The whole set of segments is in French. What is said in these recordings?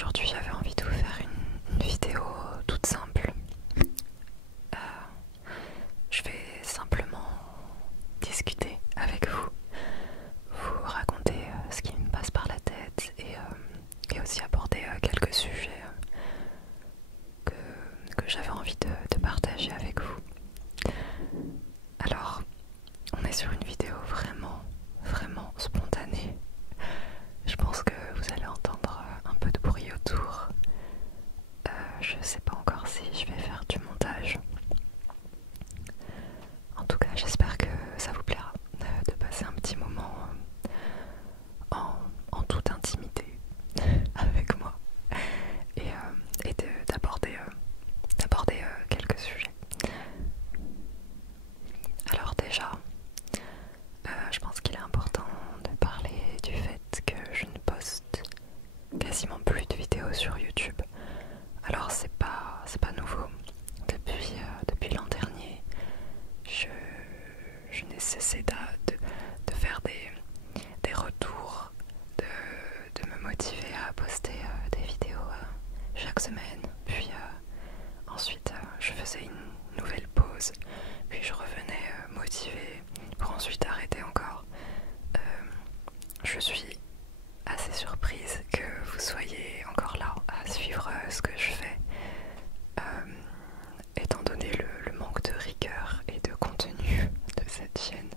aujourd'hui j'avais envie de vous faire une vidéo toute simple. Euh, je vais simplement discuter avec vous, vous raconter ce qui me passe par la tête et aussi aborder quelques sujets que j'avais envie de partager avec vous. Alors, on est sur une vidéo vraiment spontanée. Je pense que vous allez entendre un peu de bruit autour. Je sais pas encore si je vais faire du montage. En tout cas, j'espère que ça vous plaira de passer un petit moment en toute intimité avec moi et d'aborder quelques sujets. Alors déjà, je pense qu'il est important de parler du fait que je ne poste quasiment plus de vidéos sur YouTube. Alors c'est pas nouveau. Depuis l'an dernier, je n'ai cessé de faire des retours, de me motiver à poster des vidéos chaque semaine. Puis ensuite je faisais une nouvelle pause, puis je revenais motivée pour ensuite arrêter encore. Je suis assez surprise que vous soyez encore là à suivre ce que je fais, étant donné le manque de rigueur et de contenu de cette chaîne.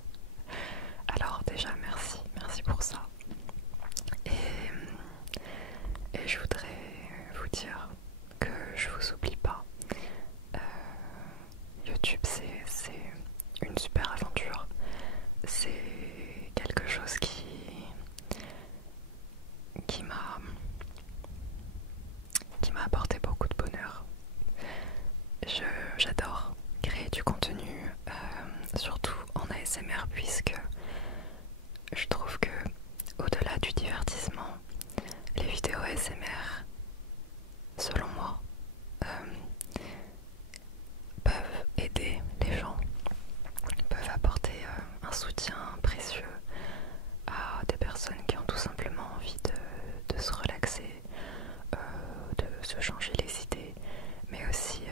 Alors déjà merci pour ça. Et je voudrais vous dire que je vous oublie pas. YouTube c'est une super aventure. C'est quelque chose qui m'a apporté beaucoup de bonheur. J'adore créer du contenu, surtout en ASMR, puisque je trouve que au-delà du divertissement, les vidéos ASMR, selon moi, peuvent aider les gens, peuvent apporter un soutien précieux à des personnes qui ont tout simplement envie de se relaxer, de se changer les idées, mais aussi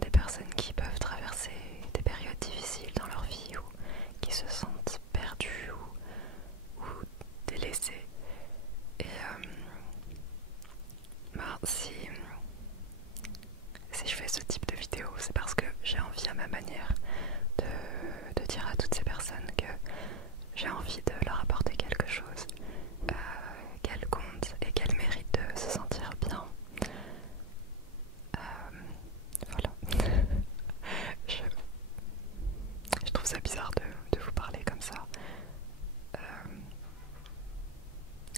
des personnes qui peuvent traverser des périodes difficiles dans leur vie ou qui se sentent perdues ou délaissées. Et si je fais ce type de vidéo, c'est parce que j'ai envie à ma manière de dire à toutes ces personnes que j'ai envie de leur apporter quelque chose, qu'elles comptent et qu'elles méritent de se sentir bien. Voilà. Je trouve ça bizarre de vous parler comme ça,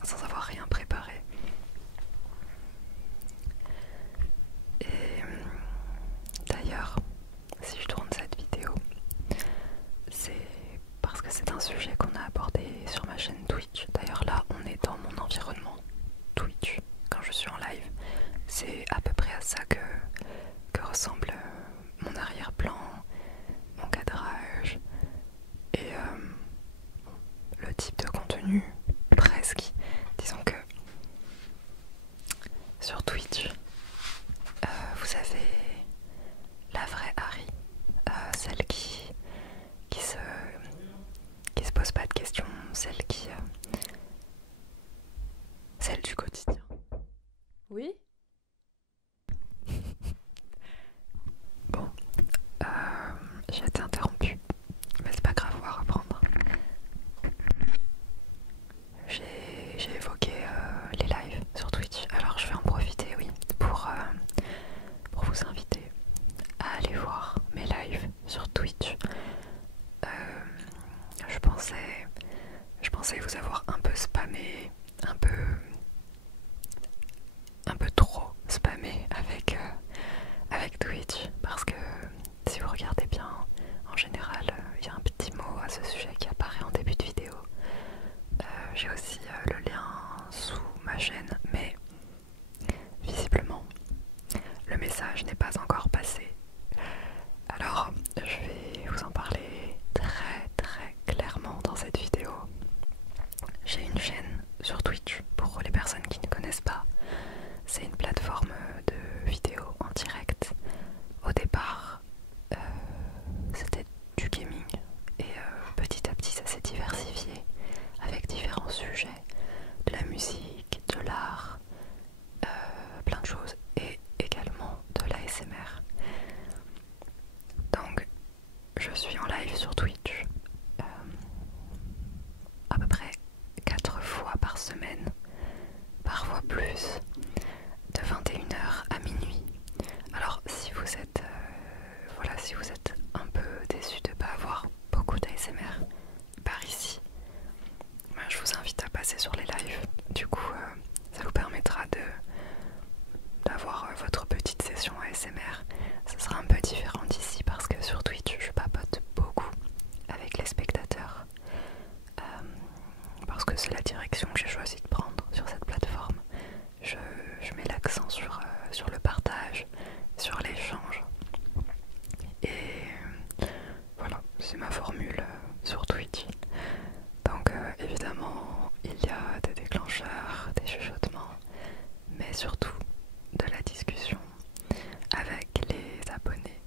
sans avoir rien préparé. Et d'ailleurs, si je tourne cette vidéo, c'est parce que c'est un sujet qu'on a abordé sur ma chaîne Twitch. D'ailleurs là, on est dans mon environnement Twitch quand je suis en live. C'est à peu près à ça que ressemble mon arrière-plan, mon cadrage et le type de contenu presque. Disons que sur Twitch, vous avez la vraie Harry, celle qui se pose pas de questions, celle du quotidien. Oui? Bon, j'ai été interrompue, mais c'est pas grave, on va reprendre. J'ai évoqué les lives sur Twitch, alors je vais en profiter, oui, pour vous inviter à aller voir mes lives sur Twitch. Je pensais vous avoir un peu spammé, un peu trop spammé avec Twitch, parce que si vous regardez bien, en général, il y a un petit mot à ce sujet qui apparaît en début de vidéo. J'ai aussi le lien sous ma chaîne, mais visiblement, le message n'est pas encore passé. Alors, je vais vous en parler très clairement dans cette vidéo. J'ai une chaîne sur Twitch, pour les téléspectateurs, parce que c'est la direction que j'ai choisi de prendre sur cette plateforme. Je mets l'accent sur le partage, sur l'échange. Et voilà, c'est ma formule sur Twitch. Donc évidemment, il y a des déclencheurs, des chuchotements, mais surtout de la discussion avec les abonnés.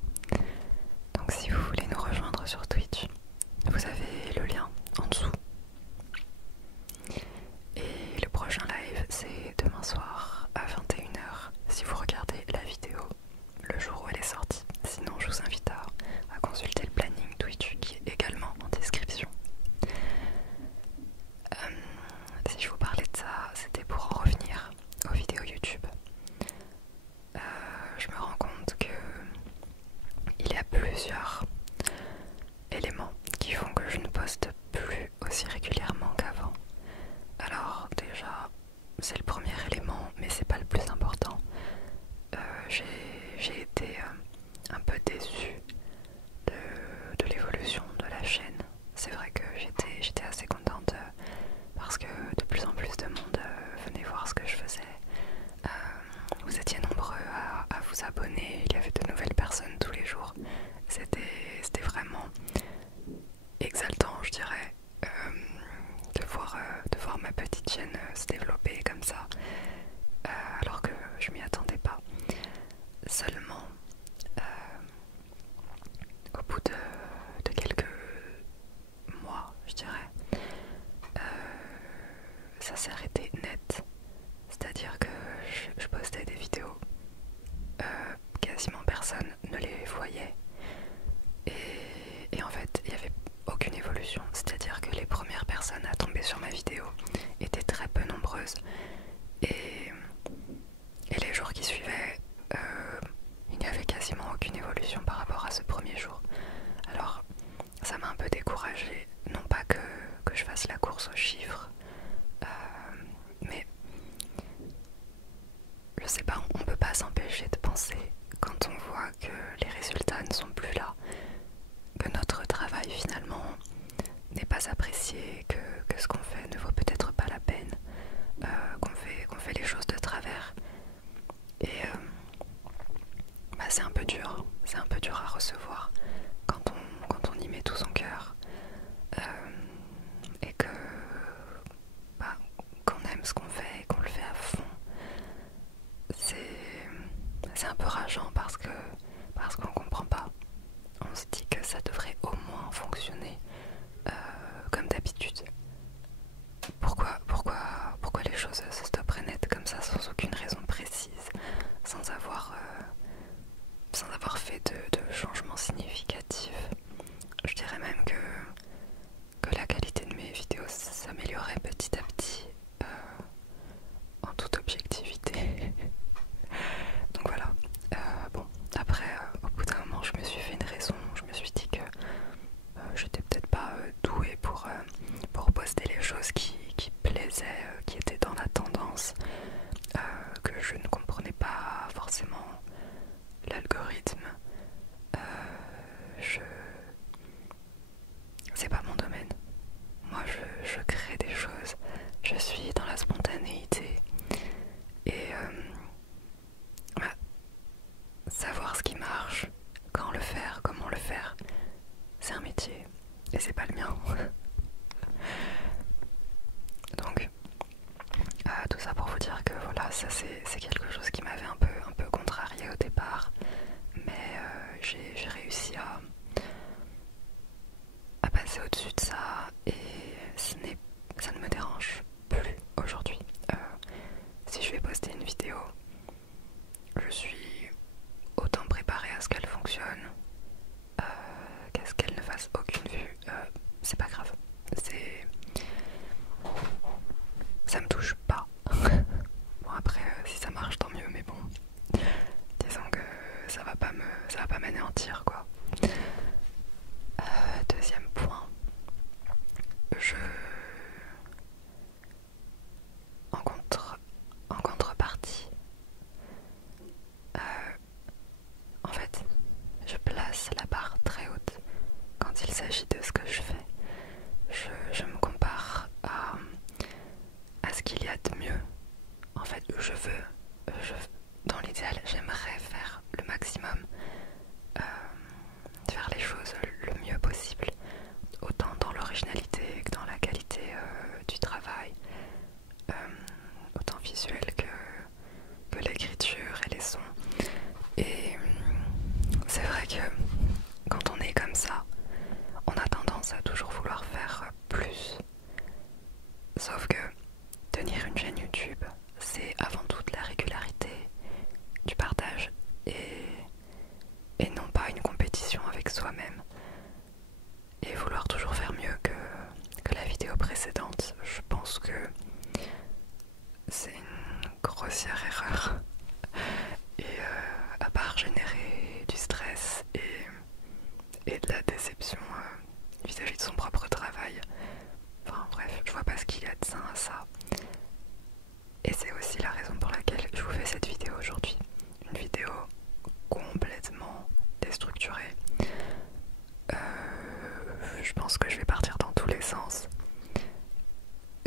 Donc si vous voulez nous rejoindre sur Twitch, vous avez le lien en dessous. Et le prochain live, c'est demain soir à 21h si vous regardez la vidéo le jour où elle est sortie. Sinon, je vous invite à consulter le planning Twitch qui est également en description. Si je vous parlais de ça, c'était pour en revenir aux vidéos YouTube. Je me rends compte que il y a plusieurs éléments qui font que je ne poste plus aussi régulièrement qu'avant. Alors déjà, c'est le premier élément, mais c'est pas le plus important. J'ai été un peu déçue de l'évolution de la chaîne. C'est vrai que j'étais assez contente parce que de plus en plus de monde venait voir ce que je faisais. Vous étiez nombreux à vous abonner, il y avait de nouvelles personnes tous les jours. C'était vraiment exaltant, je dirais, de voir ma petite chaîne se développer comme ça, alors que je m'y attendais pas. Seulement, au bout de quelques mois, je dirais, ça s'est arrêté net. C'est-à-dire que je postais des vidéos, quasiment personne ne les voyait. Et en fait, il n'y avait aucune évolution. C'est-à-dire que les premières personnes à tomber sur ma vidéo étaient très peu nombreuses. Et les jours qui suivaient, il n'y avait quasiment aucune évolution par rapport à ce premier jour. Alors, ça m'a un peu découragée. Non pas que je fasse la course aux chiffres, mais je sais pas, on peut pas s'empêcher de penser quand on voit que les résultats ne sont plus là, que notre travail finalement n'est pas apprécié, que ce qu'on fait ne vaut peut-être pas la peine, qu'on fait les choses de travers. Et c'est un peu dur, à recevoir quand on y met tout son cœur, et que qu'on aime ce qu'on fait et qu'on le fait à fond. C'est un peu rageant parce qu'on comprend pas. On se dit que ça devrait au moins fonctionner comme d'habitude. Pourquoi les choses se stopperaient net comme ça sans aucune raison précise, sans avoir fait de changements significatifs. Je dirais même que la qualité de mes vidéos s'améliorait petit à petit, en toute objectivité. Donc voilà. Bon, après, au bout d'un moment, je me suis fait une raison. Je me suis dit que j'étais peut-être pas douée pour poster les choses qui plaisaient, qui étaient dans la tendance, que je ne comprenais pas forcément l'algorithme. C'est pas mon domaine. Moi, je crée des choses. Je suis dans la spontanéité. Et savoir ce qui marche, quand le faire, comment le faire, c'est un métier. Et c'est pas le mien. Donc, tout ça pour vous dire que voilà, ça c'est quelque chose qui m'avait un peu contrarié au départ. Mais j'ai réussi à passer au-dessus de ça, et ça ne me dérange plus aujourd'hui. Si je vais poster une vidéo, je suis autant préparée à ce qu'elle fonctionne qu'à ce qu'elle ne fasse aucune vue. C'est pas grave. Ça me touche pas. Bon, après, si ça marche, tant mieux, mais bon, disons que ça va pas m'anéantir, quoi. Deuxième point, en contrepartie, en fait, je place la barre très haute quand il s'agit de ce que je fais. vis-à-vis de son propre travail. Enfin bref, je vois pas ce qu'il y a de sain à ça. Et c'est aussi la raison pour laquelle je vous fais cette vidéo aujourd'hui. Une vidéo complètement déstructurée. Je pense que je vais partir dans tous les sens.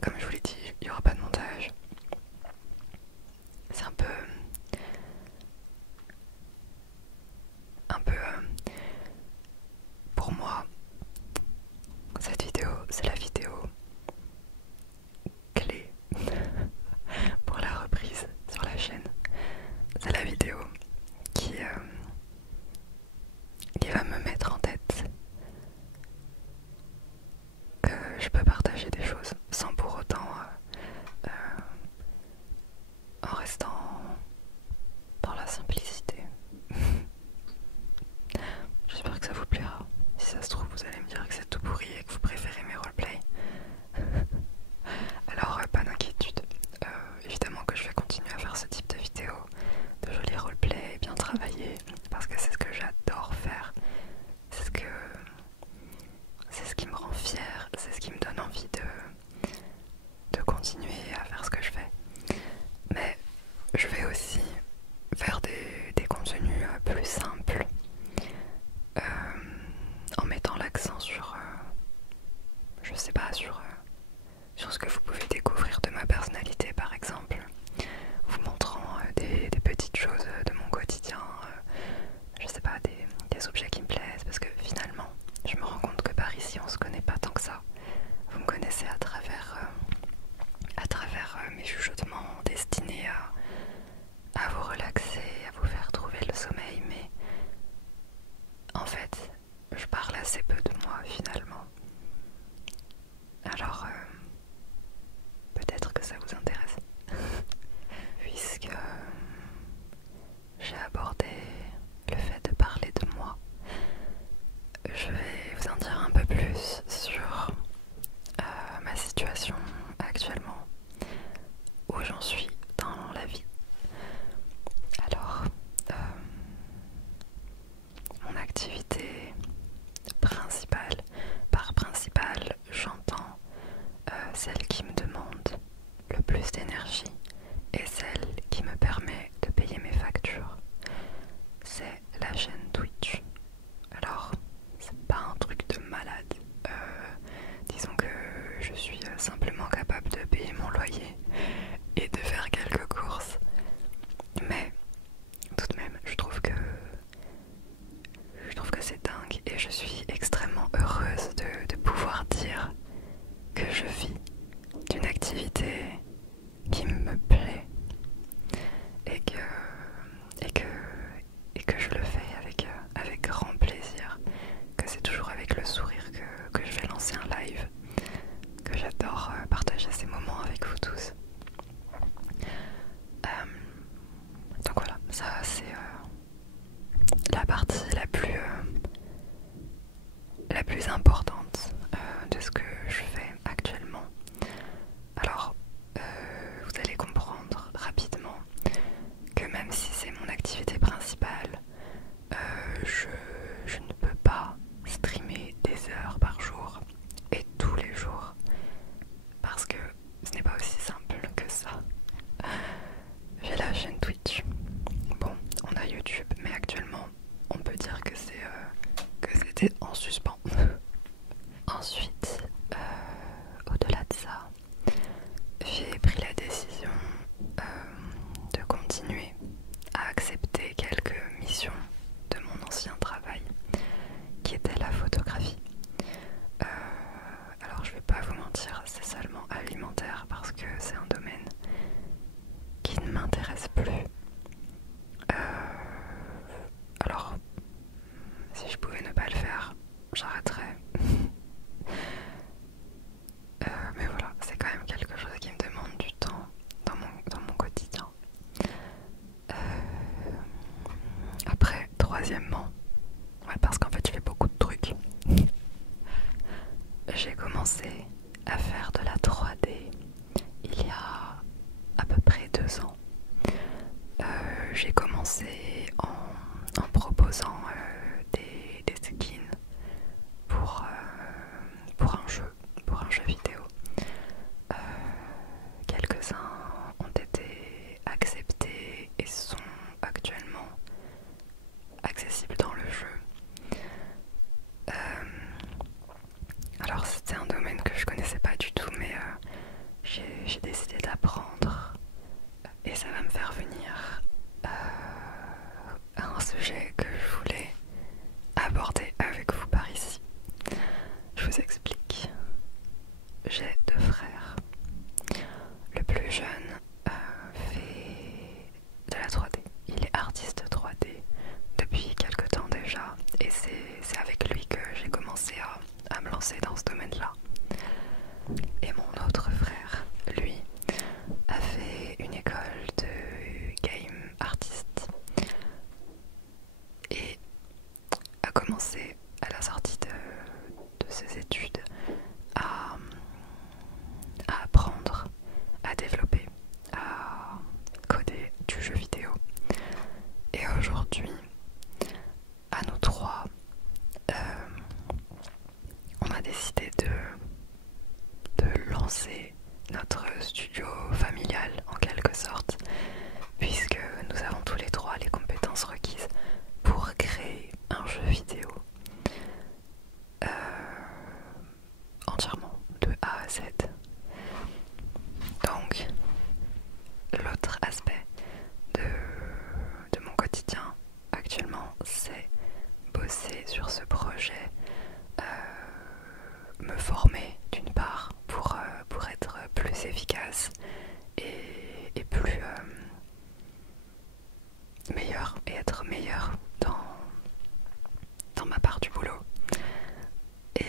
Comme je vous l'ai dit, il n'y aura pas de montage. C'est un peu pour moi, cette vidéo, c'est la vidéo clé pour la reprise sur la chaîne. C'est la vidéo qui va me mettre en tête que je peux partager des choses sans pour autant en restant dans la simplicité. J'espère que ça vous plaira. Si ça se trouve, vous allez me dire que c'est tout pourri et que vous préférez mes roleplays. Alors, pas d'inquiétude. Évidemment que je vais continuer à faire ce type de vidéos, de jolis roleplays bien travaillés, parce que c'est ce que j'adore faire. C'est ce qui me rend fière, c'est ce qui me donne envie de continuer à faire ce que je fais. Mais je vais aussi faire des contenus plus simples, en mettant l'accent sur, je sais pas, sur ce que vous pouvez découvrir de ma personnalité par exemple, vous montrant des petites choses de mon quotidien, je sais pas, des objets qui me plaisent, parce que finalement je me rends compte que par ici on se connaît pas tant que ça. Vous me connaissez à travers mes chuchotements destinés à vous relaxer, à vous faire trouver le sommeil, mais en fait je parle assez peu de moi finalement. Alors peut-être que ça vous intéresse puisque j'ai abordé le fait de parler de moi. Je vais vous en dire un peu plus sur ma situation actuellement, où j'en suis dans la vie. Alors, mon activité principale, par principale, j'entends celle qui me demande le plus d'énergie et celle qui me permet de payer mes factures. C'est la chaîne Twitch. Alors, c'est pas un truc de malade. Disons que je suis simplement capable de payer mon loyer et de faire quelques courses. Mais tout de même, je trouve que c'est dingue et je suis extrêmement heureuse de pouvoir dire que je vis d'une activité qui me plaît et que je le fais avec grand plaisir, que c'est toujours avec le sourire que je vais lancer un live, que j'adore partager ces moments avec vous tous. Donc voilà, ça c'est la partie la plus importante de ce que je fais actuellement. Alors, vous allez comprendre rapidement que même si c'est mon activité principale, je ne peux pas streamer des heures par jour et tous les jours, parce que ce n'est pas aussi simple que ça. J'ai la chaîne Twitch, bon, on a YouTube, mais actuellement on peut dire que c'était en suspens. Ensuite, au-delà de ça, j'ai pris la décision de continuer à accepter quelques missions de mon ancien travail, qui était la photographie. Alors je vais pas vous mentir, c'est seulement alimentaire parce que c'est un domaine qui ne m'intéresse plus. Alors, si je pouvais ne pas le faire, j'arrêterais. Mais voilà, c'est quand même quelque chose qui me demande du temps dans mon quotidien. Après, troisièmement, ouais, parce qu'en fait je fais beaucoup de trucs. J'ai commencé à faire de la 3D il y a à peu près 2 ans. J'ai commencé en proposant des skins pour j'ai deux frères. Le plus jeune fait de la 3D. Il est artiste 3D depuis quelque temps déjà et c'est avec lui que j'ai commencé à me lancer dans ce domaine-là. Et mon autre frère, lui, a fait une école de game artist et a commencé à la sortie de ses études à apprendre, à développer, à coder du jeu vidéo. Et aujourd'hui, à nous trois, on a décidé de lancer notre studio familial en quelque sorte, puisque nous avons tous les trois les compétences requises pour créer un jeu vidéo entièrement de A à Z. Donc, l'autre aspect de mon quotidien actuellement, c'est bosser sur ce projet, me former d'une part pour être plus efficace et plus meilleur et être meilleur dans ma part du boulot et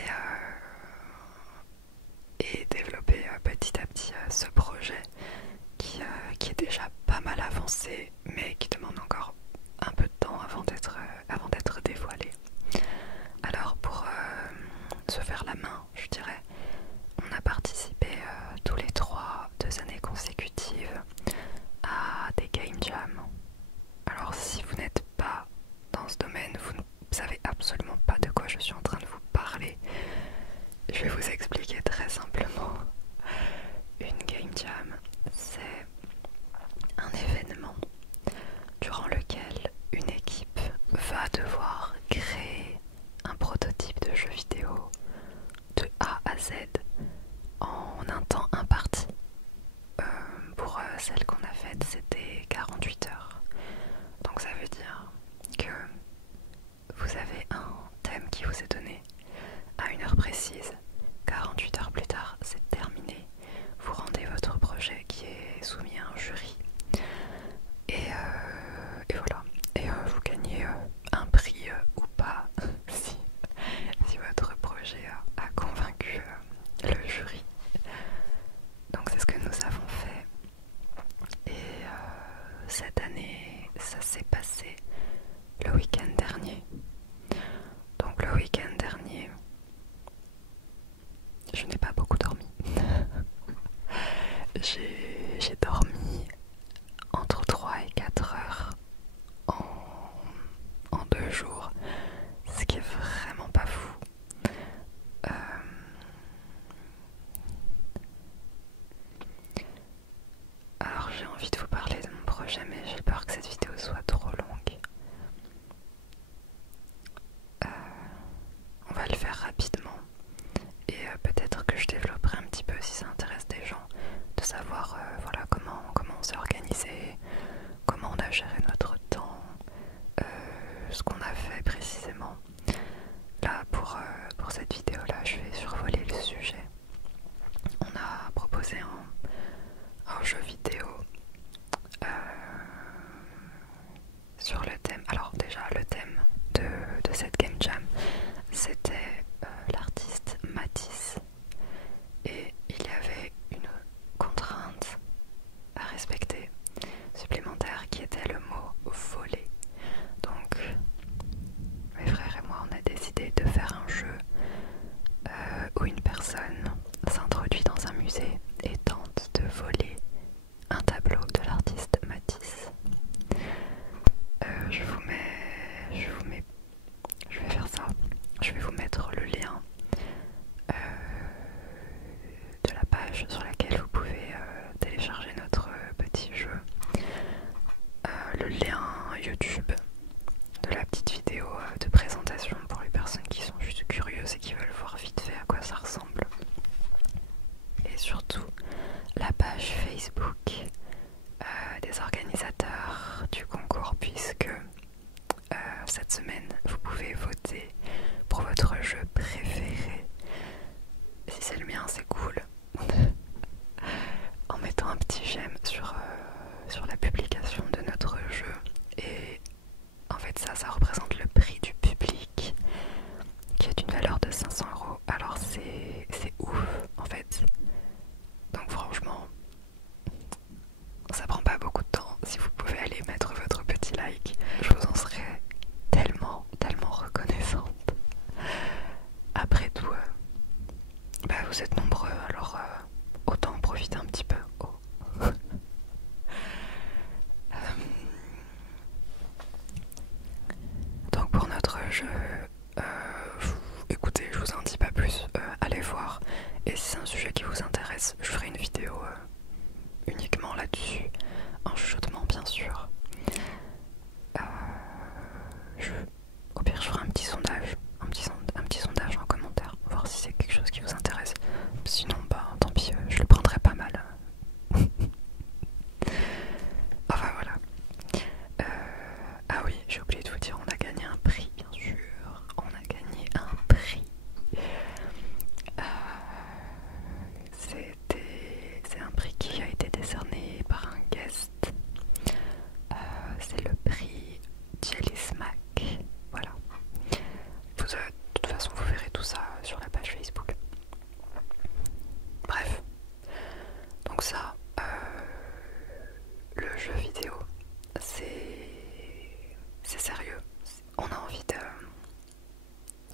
développer petit à petit ce projet qui est déjà pas mal avancé mais qui demande encore un peu de temps avant d'être dévoilé. Alors pour se faire la main, je dirais, on a participé tous les trois 2 années consécutives à des game jams. Alors si vous n'êtes pas dans ce domaine, vous ne savez absolument pas de quoi je suis en train de vous parler, je vais vous expliquer très simplement. Une game jam, c'est un événement durant lequel une équipe va devoir créer un prototype de jeu vidéo de A à Z en un temps imparti. Pour celle qu'on a faite, c'était 48 heures. Donc ça veut dire que vous avez un thème qui vous est donné à une heure précise. 48 heures plus tard, c'est terminé. Vous rendez votre projet qui est soumis à un jury. Et voilà. Et vous gagnez un prix ou pas si votre projet a convaincu le jury. Donc c'est ce que nous avons fait. Et cette année, ça s'est passé le week-end dernier. Donc le week-end dernier, je n'ai pas beaucoup dormi. J'ai dormi entre 3 et 4 heures en 2 jours, ce qui est vraiment pas fou. Alors j'ai envie de vous parler de mon projet, mais j'ai peur que cette vidéo soit trop longue. On va le faire rapidement et peut-être que je développerai un petit peu si ça intéresse des gens, de savoir voilà, comment on s'est organisé, comment on a géré notre temps, ce qu'on a fait précisément. Là pour cette vidéo là, je vais survoler le sujet. On a proposé un jeu vidéo sur le thème. Alors déjà le thème de cette game jam, c'était l'artiste Matisse, et il y avait une contrainte à respecter supplémentaire qui était le mot voler. Donc mes frères et moi, on a décidé de faire un jeu où une personne s'introduit dans un musée et tente de voler un tableau de l'artiste Matisse. Je vais faire ça. Je vais vous mettre le lien de la page sur laquelle vous pouvez télécharger notre petit jeu. Le lien YouTube de la petite vidéo de présentation pour les personnes qui sont juste curieuses et qui veulent voir vite fait à quoi ça ressemble. Et surtout la page Facebook des organisateurs du concours, puisque cette semaine vous pouvez voter pour votre jeu préféré. Si c'est le mien, c'est cool, un petit j'aime sur la publication de notre jeu. Et en fait ça représente le prix du public qui est d'une valeur de 500 €. Alors c'est ouf en fait. Donc franchement, ça prend pas beaucoup de temps. Si vous pouvez aller mettre votre petit like, je vous en serais tellement reconnaissante. Après tout, vous êtes nombreux, alors autant en profiter un petit peu. Oh. Donc pour notre jeu, écoutez, je vous en dis pas plus, allez voir. Et si c'est un sujet qui vous intéresse, je ferai une vidéo uniquement là-dessus, en chuchotement bien sûr. Au pire, je ferai un petit sondage, un petit sondage en commentaire, voir si c'est quelque chose qui vous intéresse. Sinon, tant pis, je le prendrai pas mal. Enfin voilà. Ah oui, j'ai oublié de vous dire, on a gagné un prix, bien sûr. On a gagné un prix. C'est un prix qui a été décerné par un guest. C'est le prix Jelly Smack. Voilà. De toute façon, vous verrez tout ça sur la page Facebook. Bref. Donc ça, le jeu vidéo, c'est sérieux. On a envie de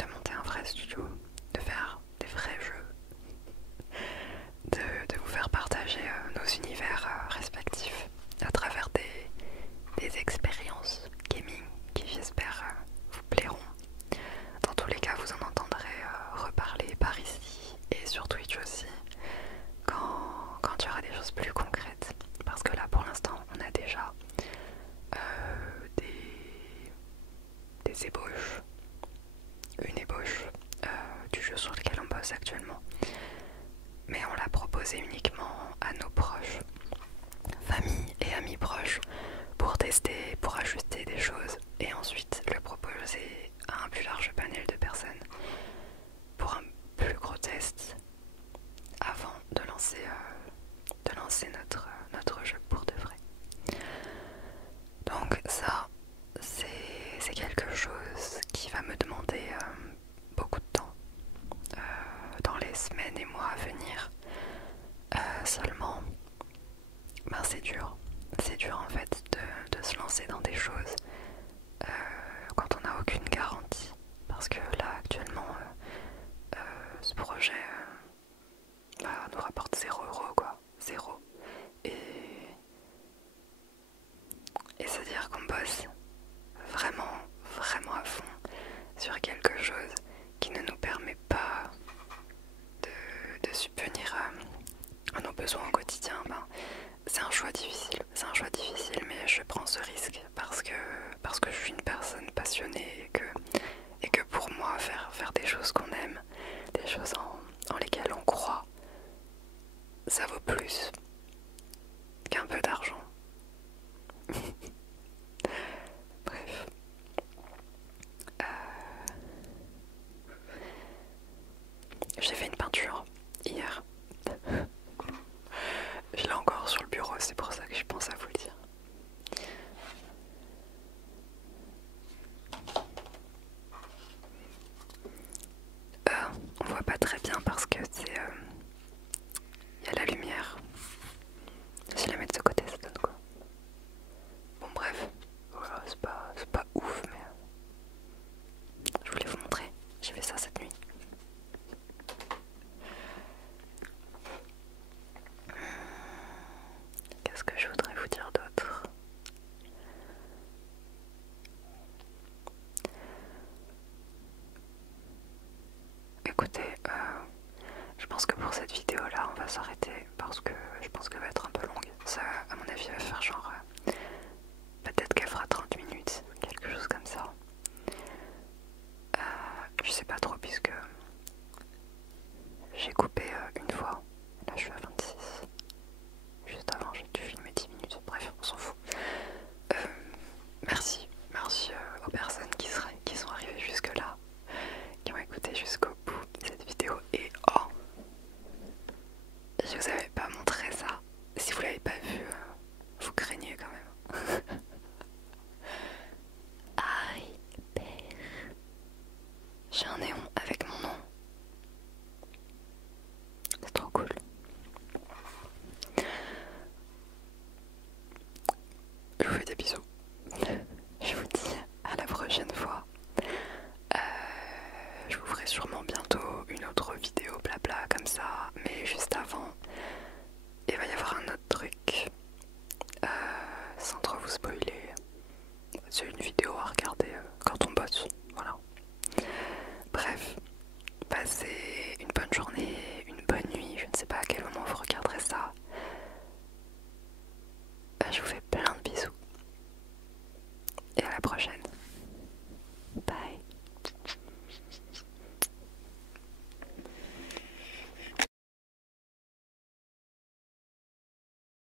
monter un vrai studio, de faire des vrais jeux, de vous faire partager nos univers respectifs à travers des expériences gaming qui j'espère vous plairont. Dans tous les cas, vous en entendrez reparler par ici et sur Twitch aussi quand il y aura des choses plus concrètes. Parce que là, pour l'instant, on a déjà des ébauches, une ébauche du jeu sur lequel on bosse actuellement. Mais on l'a proposé uniquement à nos proches, famille et amis proches, pour tester, pour ajuster des choses et ensuite le proposer à un plus large panel de personnes pour un plus gros test avant de lancer notre jeu pour de vrai. Donc ça, c'est quelque chose qui va me demander beaucoup de temps dans les semaines et mois à venir. Seulement, c'est dur. C'est dur en fait de se lancer dans des choses quand on n'a aucune garantie. Parce que là actuellement, ce projet nous rapporte 0 € quoi. 0. Et c'est-à-dire qu'on bosse vraiment à fond sur quelque chose qui ne nous permet pas de subvenir à nos besoins au quotidien. C'est un choix difficile, mais je prends ce risque parce que je suis une personne passionnée et que pour moi faire des choses qu'on aime, des choses en lesquelles on croit, ça vaut plus qu'un peu d'argent. Bref. J'ai fait une peinture hier. Je l'ai encore sur le bureau, c'est pour ça que je pense à vous le dire. On voit pas très bien, des bisous. Je vous dis à la prochaine fois. Je vous ferai sûrement bientôt une autre vidéo blabla comme ça, mais juste avant,